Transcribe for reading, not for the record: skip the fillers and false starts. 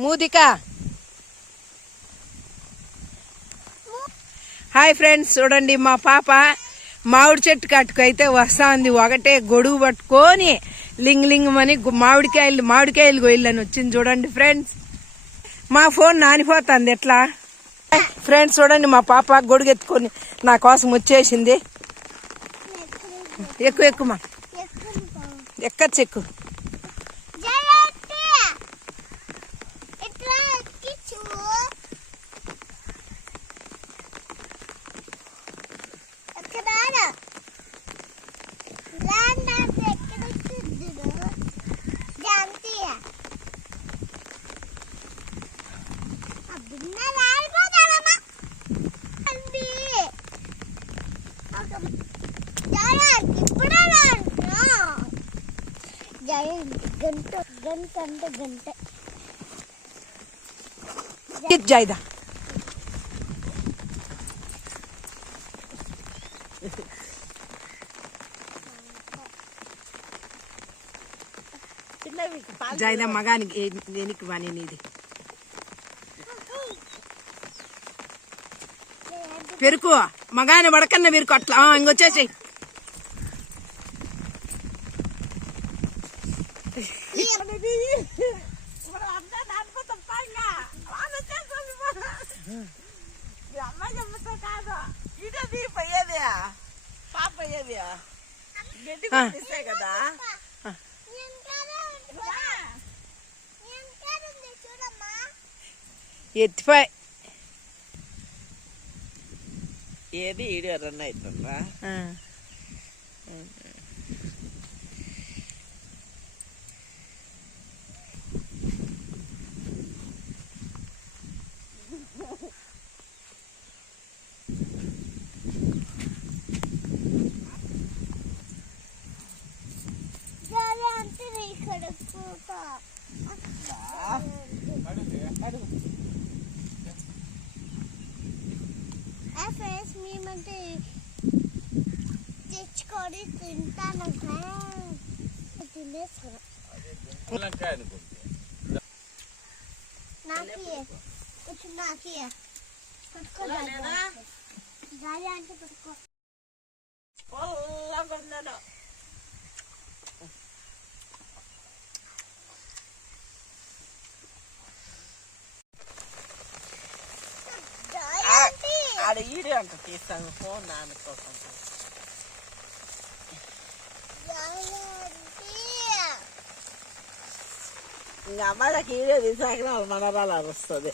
మూదిక. Hi friends, చూడండి మా పాప మామిడి చెట్టు కట్టుకైతే వస్తా ఉంది. ఒకటే గొడుగు పట్టుకొని లింగ్ లింగమని మామిడికాయలు గొయ్యలని వచ్చింది. చూడండి ఫ్రెండ్స్, మా ఫోన్ నానిపోతుంది ఎట్లా. ఫ్రెండ్స్ చూడండి, మా పాప గొడుగు ఎత్తుకొని నా కోసం వచ్చేసింది. ఎక్కుమా, ఎక్కు. జాయిదా జాయిదా మగానికి దేనికి బాని నీది పెరుకు మగాని వడకన్న పెరుకు అట్లా ఇంకొచ్చేసి కదా. ఎత్తిపోయి ఏది ఈడియో రన్ అవుతుందా? ఫ్రెండ్స్ మేమంటే తెచ్చుకొని తింటాను. తినేసుకున్నాం. నాకు పట్టుకో గాలి అంటే పట్టుకో. ఆడ ఈడియో అంట తీస్తాను, ఫోన్ నానుకోకుండా. ఇంకా అమ్మాయికి ఈడియో తీసాక మనరాలు వస్తుంది.